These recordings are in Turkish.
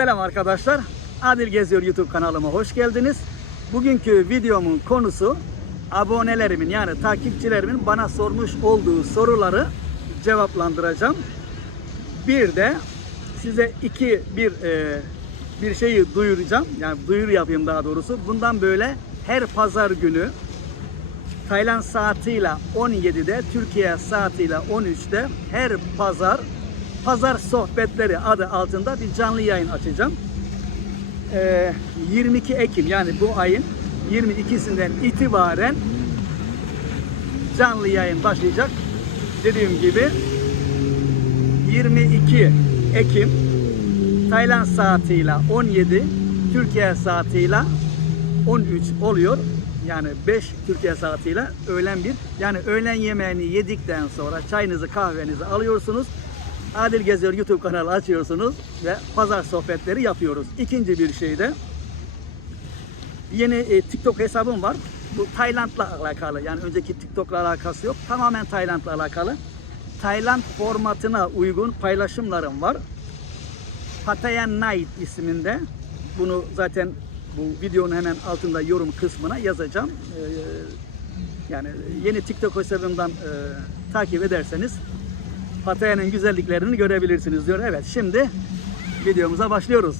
Selam arkadaşlar. Adil Geziyor YouTube kanalıma hoş geldiniz. Bugünkü videomun konusu abonelerimin yani takipçilerimin bana sormuş olduğu soruları cevaplandıracağım. Bir de size iki bir e, bir şeyi duyuracağım. Yani duyuru yapayım daha doğrusu. Bundan böyle her pazar günü Tayland saatiyle 17'de, Türkiye saatiyle 13'te her pazar Pazar Sohbetleri adı altında bir canlı yayın açacağım. Ee, 22 Ekim yani bu ayın 22'sinden itibaren canlı yayın başlayacak. Dediğim gibi 22 Ekim Tayland saatiyle 17, Türkiye saatiyle 13 oluyor. Yani 5 Türkiye saatiyle öğlen bir. Yani öğlen yemeğini yedikten sonra çayınızı kahvenizi alıyorsunuz. Adil Geziyor YouTube kanalı açıyorsunuz ve pazar sohbetleri yapıyoruz. İkinci bir şey de yeni e, TikTok hesabım var. Bu Tayland'la alakalı. Yani önceki TikTok'la alakası yok. Tamamen Tayland'la alakalı. Tayland formatına uygun paylaşımlarım var. Pattaya Night isminde. Bunu zaten bu videonun hemen altında yorum kısmına yazacağım. Ee, yani yeni TikTok hesabımdan e, takip ederseniz Pattaya'nın güzelliklerini görebilirsiniz diyor. Evet şimdi videomuza başlıyoruz.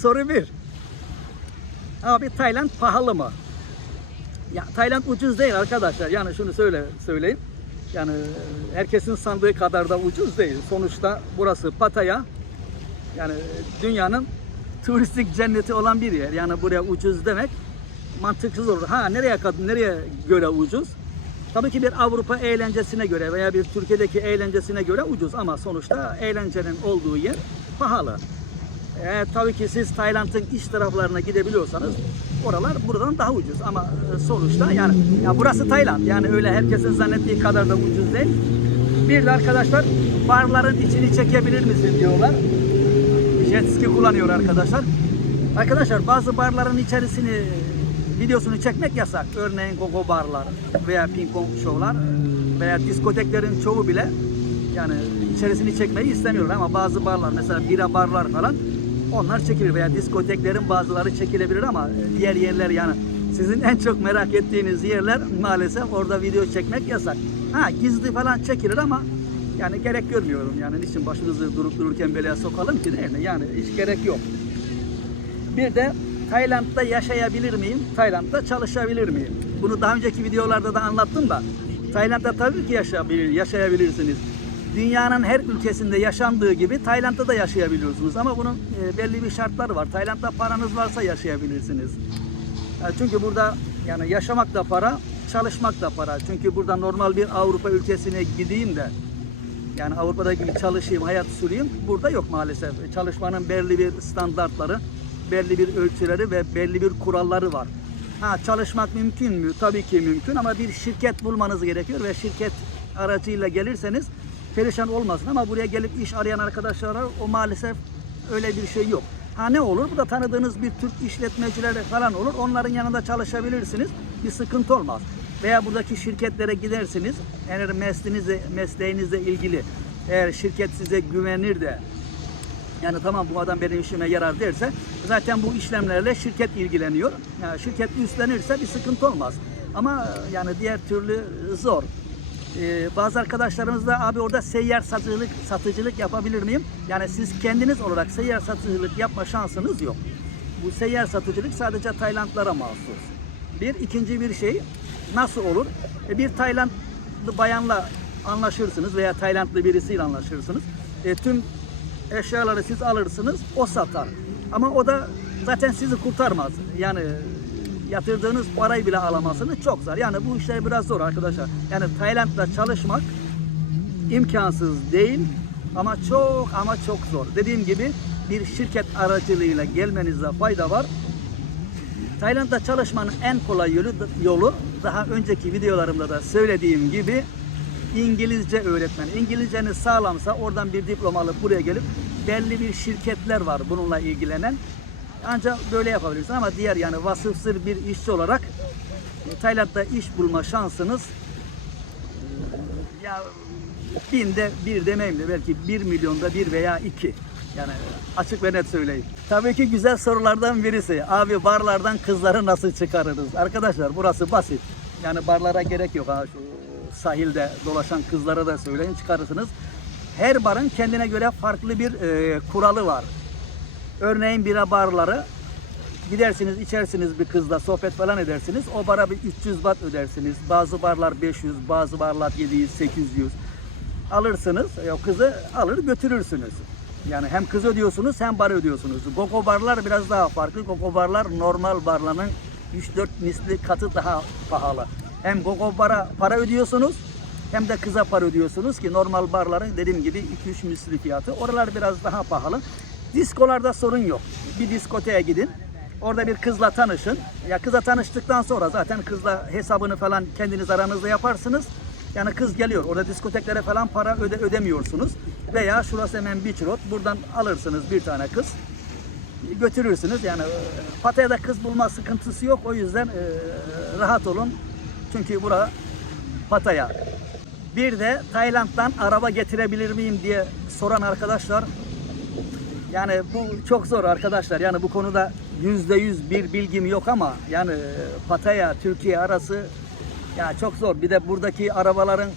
Soru 1. Abi Tayland pahalı mı? Ya Tayland ucuz değil arkadaşlar. Yani şunu söyle söyleyeyim. Yani herkesin sandığı kadar da ucuz değil. Sonuçta burası Pattaya. Yani dünyanın turistik cenneti olan bir yer. Yani buraya ucuz demek mantıksız olur. Ha nereye kadar nereye göre ucuz? Tabii ki bir Avrupa eğlencesine göre veya bir Türkiye'deki eğlencesine göre ucuz ama sonuçta eğlencenin olduğu yer pahalı. E, tabii ki siz Tayland'ın iç taraflarına gidebiliyorsanız oralar buradan daha ucuz ama e, sonuçta yani ya burası Tayland yani öyle herkesin zannettiği kadar da ucuz değil. Bir de arkadaşlar barların içini çekebilir misin diyorlar. Jet ski kullanıyor arkadaşlar. Arkadaşlar bazı barların içerisini videosunu çekmek yasak. Örneğin gogo barlar veya ping pong şovlar veya diskoteklerin çoğu bile yani içerisini çekmeyi istemiyorlar ama bazı barlar mesela bira barlar falan onlar çekilir veya diskoteklerin bazıları çekilebilir ama diğer yerler yani sizin en çok merak ettiğiniz yerler maalesef orada video çekmek yasak. Ha gizli falan çekilir ama yani gerek görmüyorum yani niçin başınızı durup dururken belaya sokalım ki değil mi? Yani hiç gerek yok. Bir de Tayland'da yaşayabilir miyim? Tayland'da çalışabilir miyim? Bunu daha önceki videolarda da anlattım da. Tayland'da tabii ki yaşayabilir, yaşayabilirsiniz. Dünyanın her ülkesinde yaşandığı gibi Tayland'da da yaşayabiliyorsunuz. Ama bunun e, belli bir şartları var. Tayland'da paranız varsa yaşayabilirsiniz. E, Çünkü burada yani yaşamak da para, çalışmak da para. Çünkü burada normal bir Avrupa ülkesine gideyim de yani Avrupa'da gibi çalışayım, hayat süreyim. Burada yok maalesef. Çalışmanın belli bir standartları, belli bir ölçüleri ve belli bir kuralları var. Ha çalışmak mümkün mü? Tabii ki mümkün ama bir şirket bulmanız gerekiyor ve şirket aracıyla gelirseniz perişan olmasın ama buraya gelip iş arayan arkadaşlara o maalesef öyle bir şey yok. Ha ne olur? Bu da tanıdığınız bir Türk işletmecileri falan olur. Onların yanında çalışabilirsiniz. Bir sıkıntı olmaz. Veya buradaki şirketlere gidersiniz. Eğer mesleğinizle, mesleğinizle ilgili eğer şirket size güvenir de yani tamam bu adam benim işime yarar derse zaten bu işlemlerle şirket ilgileniyor. Yani şirket üstlenirse bir sıkıntı olmaz. Ama yani diğer türlü zor. Ee, bazı arkadaşlarımız da abi orada seyyar satıcılık, satıcılık yapabilir miyim? Yani siz kendiniz olarak seyyar satıcılık yapma şansınız yok. Bu seyyar satıcılık sadece Taylandlara mahsus. Bir ikinci bir şey nasıl olur? E, bir Taylandlı bayanla anlaşırsınız veya Taylandlı birisiyle anlaşırsınız. E, tüm eşyaları siz alırsınız, o satar. Ama o da zaten sizi kurtarmaz. Yani yatırdığınız parayı bile alamazsınız. Çok zor. Yani bu işler biraz zor arkadaşlar. Yani Tayland'da çalışmak imkansız değil ama çok ama çok zor. Dediğim gibi bir şirket aracılığıyla gelmenizde fayda var. Tayland'da çalışmanın en kolay yolu, yolu daha önceki videolarımda da söylediğim gibi İngilizce öğretmen. İngilizceniz sağlamsa oradan bir diploma alıp buraya gelip belli bir şirketler var bununla ilgilenen. Ancak böyle yapabilirsin ama diğer yani vasıfsız bir işçi olarak Tayland'da iş bulma şansınız ya binde bir demeyeyim de belki bir milyonda bir veya iki. Yani açık ve net söyleyeyim. Tabii ki güzel sorulardan birisi. Abi barlardan kızları nasıl çıkarırız? Arkadaşlar burası basit. Yani barlara gerek yok. Ha, şu sahilde dolaşan kızlara da söyleyin çıkarırsınız. Her barın kendine göre farklı bir e, kuralı var. Örneğin bira barları gidersiniz içersiniz bir kızla sohbet falan edersiniz. O bara bir 300 bat ödersiniz. Bazı barlar 500, bazı barlar 700, 800. Alırsınız, e, o kızı alır götürürsünüz. Yani hem kız ödüyorsunuz hem bar ödüyorsunuz. Gogo barlar biraz daha farklı. Gogo barlar normal barların 3-4 misli katı daha pahalı. Hem gogo bara para ödüyorsunuz hem de kıza para ödüyorsunuz ki normal barların dediğim gibi 2-3 misli fiyatı. Oralar biraz daha pahalı. Diskolarda sorun yok. Bir diskoteye gidin. Orada bir kızla tanışın. Ya kızla tanıştıktan sonra zaten kızla hesabını falan kendiniz aranızda yaparsınız. Yani kız geliyor. Orada diskoteklere falan para öde ödemiyorsunuz. Veya şurası hemen Beach Road. Buradan alırsınız bir tane kız. Götürürsünüz. Yani e, Pattaya'da kız bulma sıkıntısı yok. O yüzden e, rahat olun. Çünkü bura Pattaya. Bir de Tayland'dan araba getirebilir miyim diye soran arkadaşlar yani bu çok zor arkadaşlar. Yani bu konuda yüzde yüz bir bilgim yok ama yani Pattaya Türkiye arası ya çok zor. Bir de buradaki arabaların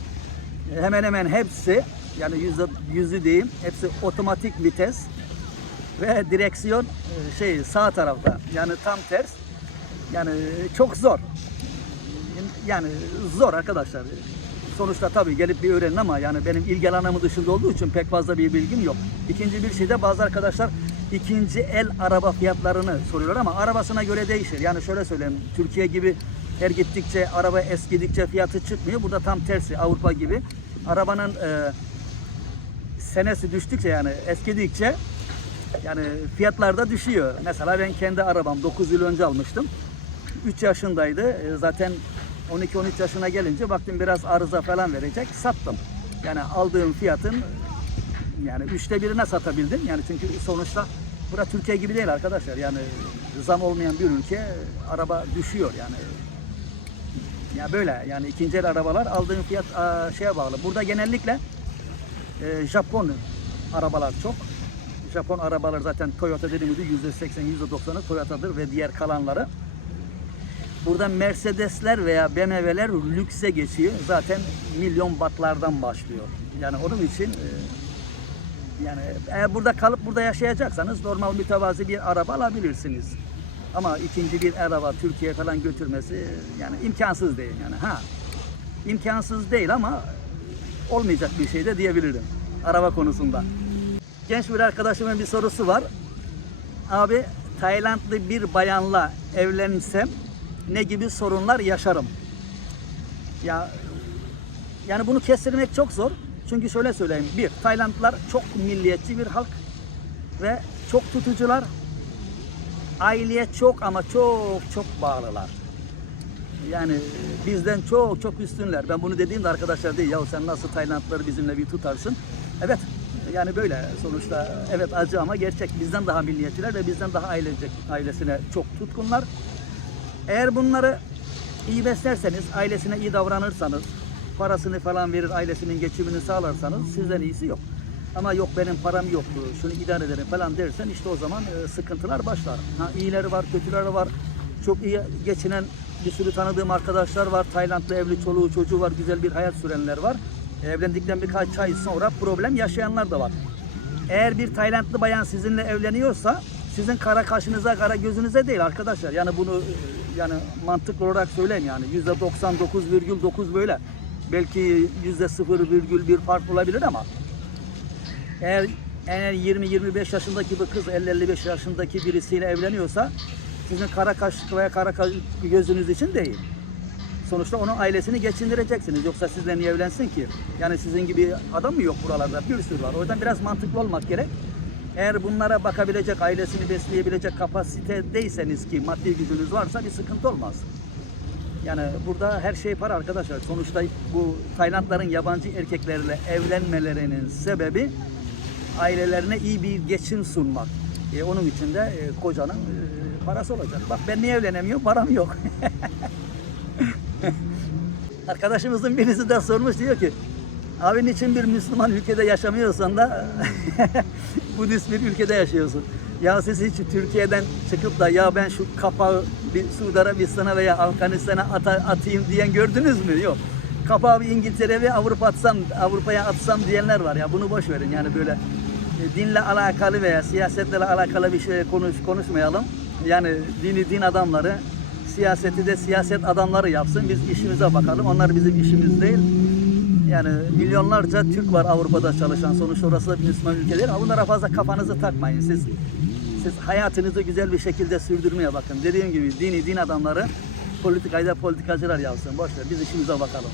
hemen hemen hepsi yani yüzde yüzü diyeyim hepsi otomatik vites ve direksiyon e, şey sağ tarafta yani tam ters. Yani çok zor. Yani zor arkadaşlar. Sonuçta tabii gelip bir öğrenin ama yani benim ilgi alanımı dışında olduğu için pek fazla bir bilgim yok. İkinci bir şey de bazı arkadaşlar ikinci el araba fiyatlarını soruyorlar ama arabasına göre değişir. Yani şöyle söyleyeyim Türkiye gibi her gittikçe araba eskidikçe fiyatı çıkmıyor. Burada tam tersi Avrupa gibi. Arabanın e, senesi düştükçe yani eskidikçe yani fiyatlar da düşüyor. Mesela ben kendi arabam 9 yıl önce almıştım. 3 yaşındaydı. E, Zaten 12-13 yaşına gelince baktım biraz arıza falan verecek. Sattım. Yani aldığım fiyatın yani üçte birine satabildim. Yani çünkü sonuçta bura Türkiye gibi değil arkadaşlar. Yani zam olmayan bir ülke araba düşüyor yani. Ya böyle yani ikinci el arabalar aldığın fiyat şeye bağlı. Burada genellikle e, Japon arabalar çok. Japon arabalar zaten Toyota dediğim gibi %80 %90'ı Toyota'dır ve diğer kalanları. Burada Mercedesler veya BMW'ler lükse geçiyor. Zaten milyon batlardan başlıyor. Yani onun için e, yani eğer burada kalıp burada yaşayacaksanız normal mütevazi bir araba alabilirsiniz. Ama ikinci bir araba Türkiye falan götürmesi yani imkansız değil yani ha. imkansız değil ama olmayacak bir şey de diyebilirim araba konusunda. Genç bir arkadaşımın bir sorusu var. Abi Taylandlı bir bayanla evlensem ne gibi sorunlar yaşarım? Ya yani bunu kestirmek çok zor. Çünkü şöyle söyleyeyim. Bir, Taylandlılar çok milliyetçi bir halk ve çok tutucular. Aileye çok ama çok çok bağlılar. Yani bizden çok çok üstünler. Ben bunu dediğimde arkadaşlar değil ya sen nasıl Taylandlıları bizimle bir tutarsın. Evet yani böyle sonuçta evet acı ama gerçek bizden daha milliyetçiler ve bizden daha ailecek ailesine çok tutkunlar. Eğer bunları iyi beslerseniz, ailesine iyi davranırsanız, parasını falan verir, ailesinin geçimini sağlarsanız sizden iyisi yok. Ama yok benim param yok, şunu idare ederim falan dersen işte o zaman e, sıkıntılar başlar. Ha, iyileri var, kötüleri var. Çok iyi geçinen bir sürü tanıdığım arkadaşlar var. Taylandlı evli çoluğu çocuğu var, güzel bir hayat sürenler var. Evlendikten birkaç ay sonra problem yaşayanlar da var. Eğer bir Taylandlı bayan sizinle evleniyorsa sizin kara kaşınıza, kara gözünüze değil arkadaşlar. Yani bunu yani mantıklı olarak söyleyeyim yani yüzde 99,9 böyle. Belki yüzde 0,1 fark olabilir ama eğer eğer 20-25 yaşındaki bir kız 50-55 yaşındaki birisiyle evleniyorsa sizin kara kaş veya kara gözünüz için değil. Sonuçta onun ailesini geçindireceksiniz. Yoksa sizle niye evlensin ki? Yani sizin gibi adam mı yok buralarda? Bir sürü var. O yüzden biraz mantıklı olmak gerek. Eğer bunlara bakabilecek, ailesini besleyebilecek kapasitedeyseniz ki maddi gücünüz varsa bir sıkıntı olmaz. Yani burada her şey para arkadaşlar. Sonuçta bu Taylandların yabancı erkeklerle evlenmelerinin sebebi ailelerine iyi bir geçim sunmak. E, onun için de e, kocanın e, parası olacak. Bak ben niye evlenemiyorum? Param yok. Arkadaşımızın birisi de sormuş diyor ki Abi niçin bir Müslüman ülkede yaşamıyorsan da Budist bir ülkede yaşıyorsun. Ya siz hiç Türkiye'den çıkıp da ya ben şu kapağı bir Suudi Arabistan'a veya Afganistan'a ata- atayım diyen gördünüz mü? Yok. Kapağı bir İngiltere ve Avrupa atsam, Avrupa'ya atsam diyenler var ya bunu boş verin yani böyle e, dinle alakalı veya siyasetle alakalı bir şey konuş konuşmayalım. Yani dini din adamları siyaseti de siyaset adamları yapsın. Biz işimize bakalım. Onlar bizim işimiz değil. Yani milyonlarca Türk var Avrupa'da çalışan. Sonuçta orası da bir Müslüman ülke ama bunlara fazla kafanızı takmayın. Siz siz hayatınızı güzel bir şekilde sürdürmeye bakın. Dediğim gibi dini din adamları politikayı da politikacılar yapsın. Boş ver biz işimize bakalım.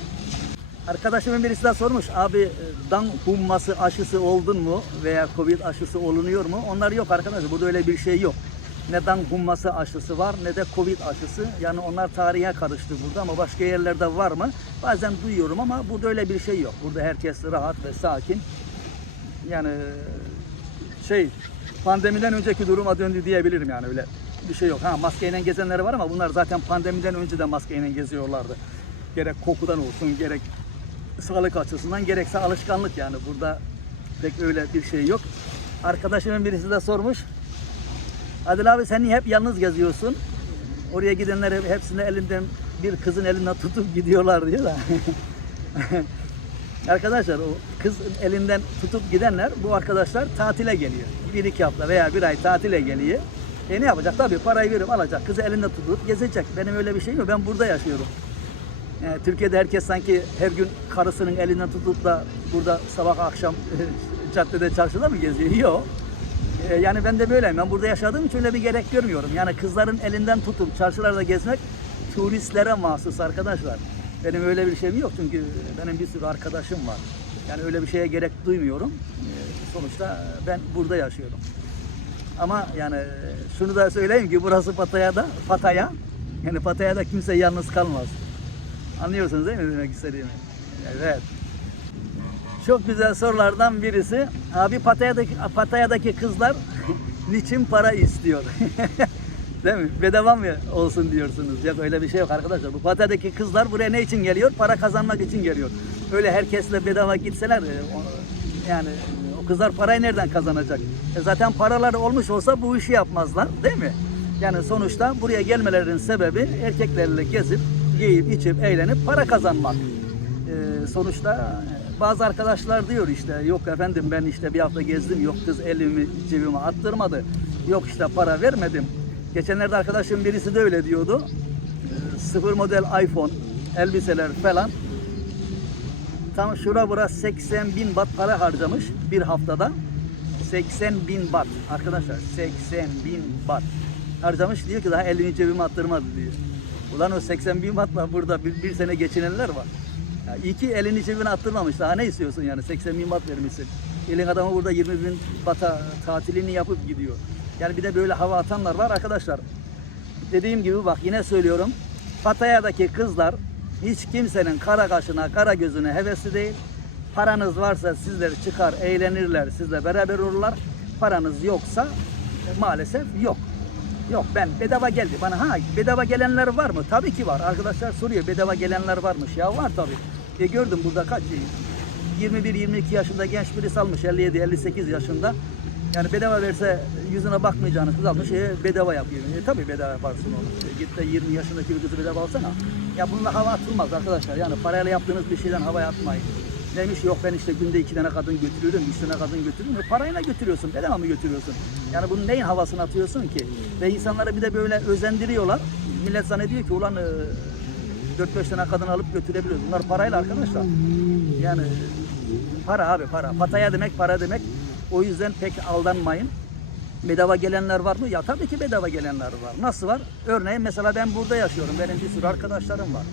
Arkadaşımın birisi de sormuş abi dan humması aşısı oldun mu veya covid aşısı olunuyor mu? Onlar yok arkadaşlar burada öyle bir şey yok. Ne dan humması aşısı var ne de covid aşısı. Yani onlar tarihe karıştı burada ama başka yerlerde var mı? Bazen duyuyorum ama burada öyle bir şey yok. Burada herkes rahat ve sakin. Yani şey pandemiden önceki duruma döndü diyebilirim yani öyle bir şey yok. Ha maskeyle gezenleri var ama bunlar zaten pandemiden önce de maskeyle geziyorlardı. Gerek kokudan olsun gerek sağlık açısından gerekse alışkanlık yani burada pek öyle bir şey yok. Arkadaşımın birisi de sormuş. Adil abi sen hep yalnız geziyorsun? Oraya gidenler hep- hepsini elinden bir kızın elinden tutup gidiyorlar diyor da. Arkadaşlar o kız elinden tutup gidenler bu arkadaşlar tatile geliyor. Bir iki hafta veya bir ay tatile geliyor. E ne yapacak? Tabii parayı verip alacak. Kızı elinde tutup gezecek. Benim öyle bir şeyim yok. Ben burada yaşıyorum. Yani Türkiye'de herkes sanki her gün karısının elinden tutup da burada sabah akşam caddede çarşıda mı geziyor? Yok. E, Yani ben de böyleyim. Ben burada yaşadığım için öyle bir gerek görmüyorum. Yani kızların elinden tutup çarşılarda gezmek turistlere mahsus arkadaşlar. Benim öyle bir şeyim yok çünkü benim bir sürü arkadaşım var. Yani öyle bir şeye gerek duymuyorum. E, Sonuçta ben burada yaşıyorum. Ama yani şunu da söyleyeyim ki burası Pattaya'da, Pattaya. Yani Pattaya'da kimse yalnız kalmaz. Anlıyorsunuz değil mi demek istediğimi? Evet. Çok güzel sorulardan birisi. Abi Pattaya'daki, Pattaya'daki kızlar niçin para istiyor? Değil mi? Bedava mı olsun diyorsunuz? Yok öyle bir şey yok arkadaşlar. Bu Pattaya'daki kızlar buraya ne için geliyor? Para kazanmak için geliyor. Öyle herkesle bedava gitseler e, yani o kızlar parayı nereden kazanacak? E zaten paraları olmuş olsa bu işi yapmazlar değil mi? Yani sonuçta buraya gelmelerinin sebebi erkeklerle gezip, yiyip, içip, eğlenip para kazanmak. Ee, sonuçta e, bazı arkadaşlar diyor işte yok efendim ben işte bir hafta gezdim yok kız elimi cebime attırmadı yok işte para vermedim. Geçenlerde arkadaşım birisi de öyle diyordu. Ee, sıfır model iPhone elbiseler falan tam şura bura 80 bin bat para harcamış bir haftada. 80 bin bat arkadaşlar 80 bin bat harcamış diyor ki daha elini cebime attırmadı diyor. Ulan o 80 bin batla burada bir, bir sene geçinenler var. Ya iyi ki elini cebine attırmamış. Daha ne istiyorsun yani 80 bin bat vermişsin. Elin adamı burada 20 bin bata tatilini yapıp gidiyor. Yani bir de böyle hava atanlar var arkadaşlar. Dediğim gibi bak yine söylüyorum. Pattaya'daki kızlar hiç kimsenin kara kaşına, kara gözüne hevesli değil. Paranız varsa sizler çıkar, eğlenirler, sizle beraber olurlar. Paranız yoksa maalesef yok. Yok ben bedava geldi bana ha bedava gelenler var mı? Tabii ki var. Arkadaşlar soruyor bedava gelenler varmış. Ya var tabii. E gördüm burada kaç 21-22 yaşında genç birisi almış 57-58 yaşında. Yani bedava verse yüzüne bakmayacağını kız almış e, bedava yapıyor. E, tabii bedava yaparsın onu. E, git de 20 yaşındaki bir kızı bedava alsana. Ya bununla hava atılmaz arkadaşlar. Yani parayla yaptığınız bir şeyden havaya atmayın. Demiş yok ben işte günde iki tane kadın götürüyorum, üç tane kadın götürüyorum. E, parayla götürüyorsun, bedava mı götürüyorsun? Yani bunun neyin havasını atıyorsun ki? Ve insanları bir de böyle özendiriyorlar. Millet zannediyor ki ulan e, 4-5 tane kadın alıp götürebiliyoruz. Bunlar parayla arkadaşlar. Yani para abi para. Pataya demek para demek. O yüzden pek aldanmayın. Bedava gelenler var mı? Ya tabii ki bedava gelenler var. Nasıl var? Örneğin mesela ben burada yaşıyorum. Benim bir sürü arkadaşlarım var.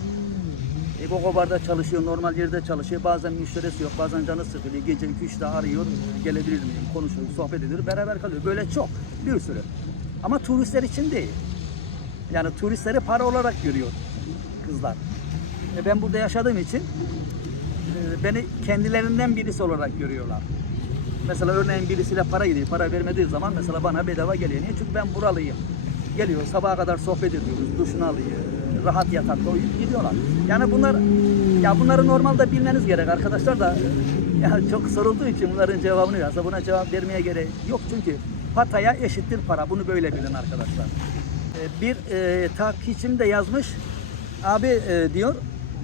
E, Gogobar'da çalışıyor, normal yerde çalışıyor. Bazen müşterisi yok, bazen canı sıkılıyor. Gece 2-3'te arıyor, gelebilir miyim, konuşuyor, sohbet ediyor, beraber kalıyor. Böyle çok, bir sürü. Ama turistler için değil. Yani turistleri para olarak görüyor kızlar. E, ben burada yaşadığım için e, beni kendilerinden birisi olarak görüyorlar. Mesela örneğin birisiyle para gidiyor, para vermediği zaman mesela bana bedava geliyor. Niye? Çünkü ben buralıyım. Geliyor, sabaha kadar sohbet ediyoruz, duşunu alıyor, rahat yatakta uyuyup gidiyorlar. Yani bunlar, ya bunları normalde bilmeniz gerek arkadaşlar da Ya çok sorulduğu için bunların cevabını yazsa buna cevap vermeye gerek yok çünkü Pataya eşittir para. Bunu böyle bilin arkadaşlar. Ee, Bir e, takipçim de yazmış. Abi e, diyor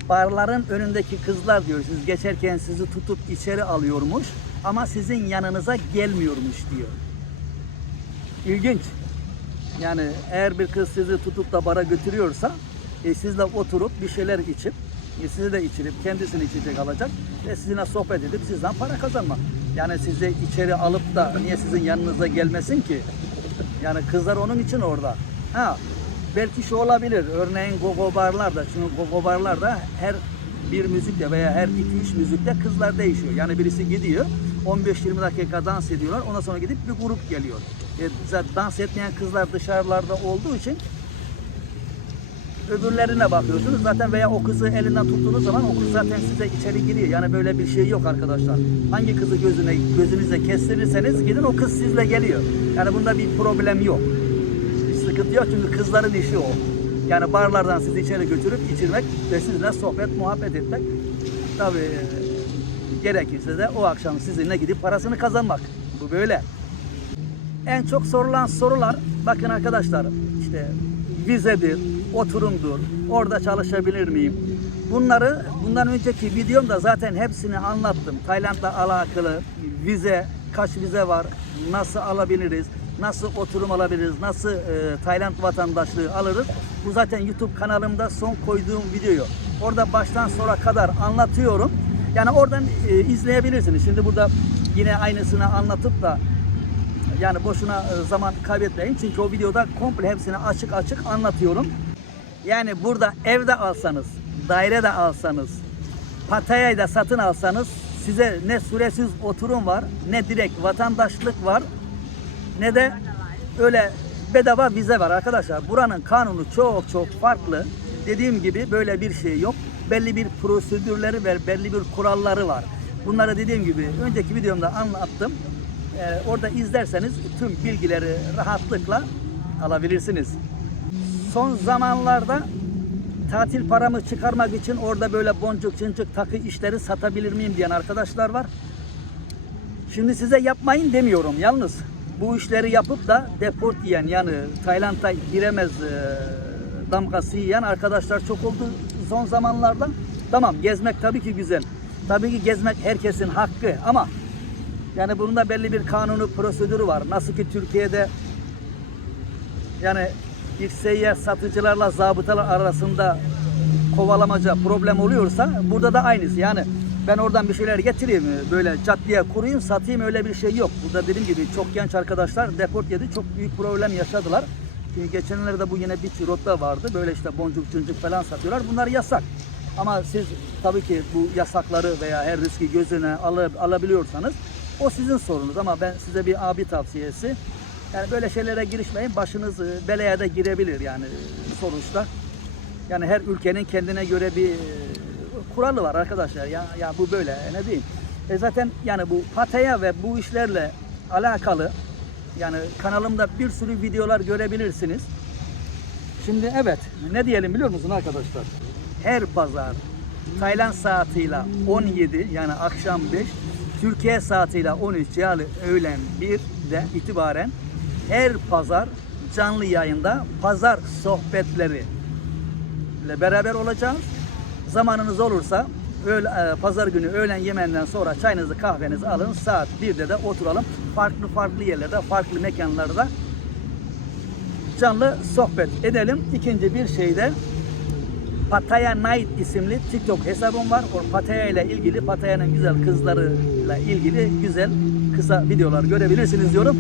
barların önündeki kızlar diyor siz geçerken sizi tutup içeri alıyormuş ama sizin yanınıza gelmiyormuş diyor. İlginç. Yani eğer bir kız sizi tutup da bara götürüyorsa e, sizle oturup bir şeyler içip e, sizi de içirip kendisini içecek alacak ve sizinle sohbet edip sizden para kazanmak. Yani sizi içeri alıp da niye sizin yanınıza gelmesin ki? Yani kızlar onun için orada. Ha belki şu olabilir. Örneğin gogo barlarda. Çünkü gogo barlarda her bir müzikte veya her iki üç müzikte kızlar değişiyor. Yani birisi gidiyor 15-20 dakika dans ediyorlar. Ondan sonra gidip bir grup geliyor. E, dans etmeyen kızlar dışarılarda olduğu için öbürlerine bakıyorsunuz zaten veya o kızı elinden tuttuğunuz zaman o kız zaten size içeri giriyor. Yani böyle bir şey yok arkadaşlar. Hangi kızı gözüne gözünüze kestirirseniz gidin o kız sizle geliyor. Yani bunda bir problem yok. Sıkıntı yok çünkü kızların işi o. Yani barlardan sizi içeri götürüp içirmek ve sizinle sohbet, muhabbet etmek. Tabii e, gerekirse de o akşam sizinle gidip parasını kazanmak. Bu böyle. En çok sorulan sorular bakın arkadaşlar işte vizedir, oturumdur, orada çalışabilir miyim? Bunları bundan önceki videomda zaten hepsini anlattım. Tayland'la alakalı vize, kaç vize var, nasıl alabiliriz, nasıl oturum alabiliriz, nasıl e, Tayland vatandaşlığı alırız. Bu zaten YouTube kanalımda son koyduğum videoyu. Orada baştan sona kadar anlatıyorum. Yani oradan e, izleyebilirsiniz. Şimdi burada yine aynısını anlatıp da yani boşuna e, zaman kaybetmeyin. Çünkü o videoda komple hepsini açık açık anlatıyorum. Yani burada evde alsanız, daire alsanız, Pataya'yı da satın alsanız size ne süresiz oturum var, ne direkt vatandaşlık var, ne de öyle bedava vize var arkadaşlar. Buranın kanunu çok çok farklı. Dediğim gibi böyle bir şey yok. Belli bir prosedürleri ve belli bir kuralları var. Bunları dediğim gibi önceki videomda anlattım. Ee, orada izlerseniz tüm bilgileri rahatlıkla alabilirsiniz. Son zamanlarda tatil paramı çıkarmak için orada böyle boncuk çıncık takı işleri satabilir miyim diyen arkadaşlar var. Şimdi size yapmayın demiyorum. Yalnız bu işleri yapıp da deport yiyen yani Tayland'a giremez e, damgası yiyen arkadaşlar çok oldu son zamanlarda. Tamam gezmek tabii ki güzel. Tabii ki gezmek herkesin hakkı ama yani bunun da belli bir kanunu prosedürü var. Nasıl ki Türkiye'de yani ilk seyyar satıcılarla zabıtalar arasında kovalamaca problem oluyorsa burada da aynısı. Yani ben oradan bir şeyler getireyim böyle caddeye kurayım satayım öyle bir şey yok. Burada dediğim gibi çok genç arkadaşlar deport yedi çok büyük problem yaşadılar. Çünkü geçenlerde bu yine bir rotta vardı. Böyle işte boncuk cıncık falan satıyorlar. Bunlar yasak. Ama siz tabii ki bu yasakları veya her riski gözüne alı- alabiliyorsanız o sizin sorunuz. Ama ben size bir abi tavsiyesi yani böyle şeylere girişmeyin. Başınız e, belaya da girebilir yani sonuçta. Yani her ülkenin kendine göre bir e, kuralı var arkadaşlar. Ya ya bu böyle ne diyeyim. E zaten yani bu Pattaya ve bu işlerle alakalı yani kanalımda bir sürü videolar görebilirsiniz. Şimdi evet ne diyelim biliyor musun arkadaşlar? Her pazar Tayland saatiyle 17 yani akşam 5 Türkiye saatiyle 13 yani öğlen 1'de itibaren her pazar canlı yayında pazar sohbetleri ile beraber olacağız. Zamanınız olursa öğle, e, pazar günü öğlen yemeğinden sonra çayınızı kahvenizi alın. Saat 1'de de oturalım. Farklı farklı yerlerde, farklı mekanlarda canlı sohbet edelim. İkinci bir şey de Pattaya Night isimli TikTok hesabım var. O Pattaya ile ilgili, Pattaya'nın güzel kızlarıyla ilgili güzel kısa videolar görebilirsiniz diyorum.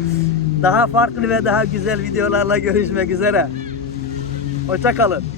Daha farklı ve daha güzel videolarla görüşmek üzere. Hoşçakalın.